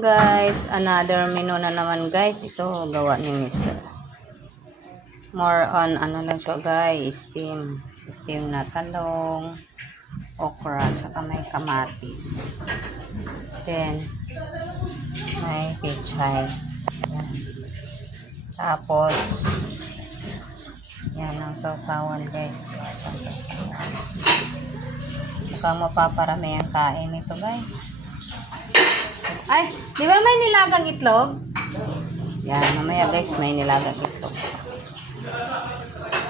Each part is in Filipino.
guys, another menu na naman guys. Ito gawa ni Mr. More on ano lang siya guys, steam na talong, okra, saka may kamatis. Then may pechay. Yan. Tapos yan ang sausawan guys. Yan ang sausawan. Mukhang mapaparami ang kain nito guys. Ay, di ba may nilagang itlog? Yan, mamaya guys, may nilagang itlog.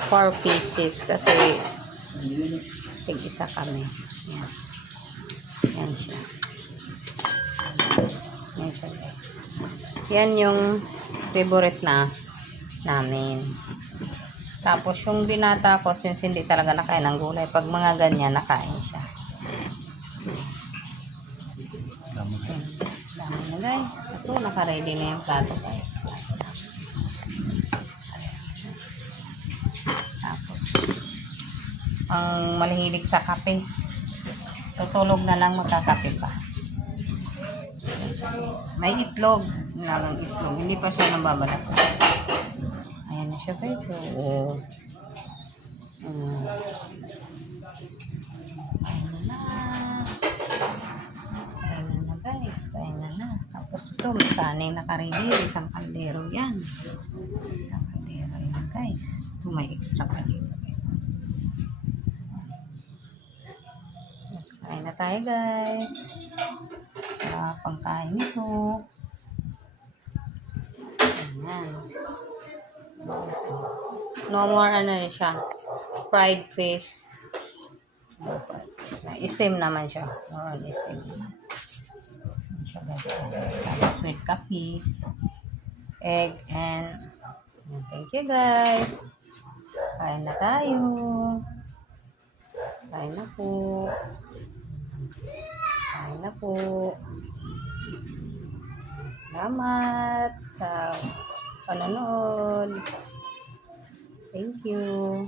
4 pieces kasi tig-isa kami. Yan. Yan siya. Yan siya guys. Yan yung favorite na namin. Tapos yung binata ko, since hindi talaga nakain ng gulay, pag mga ganyan, nakain siya. Dami na guys. So, naka-ready na yung plato guys. Tapos, ang malihilig sa kape, tutulog na lang, magkakape pa. May itlog. Nilagang itlog. Hindi pa siya nababalak. Ayan na siya guys. Oo. Kain na na. Tapos ito, may kanin nakaready. Isang kaldero yan. Isang kaldero yan guys. Ito may extra pa dito guys. Kain na tayo guys. Pangkain ito. Ayan. No more ano siya. Fried fish. Steam naman siya. More on steam naman. Tapos with coffee, egg, and thank you guys. Kain na tayo. Kain na po. Kain na po. Salamat sa panonood. Thank you.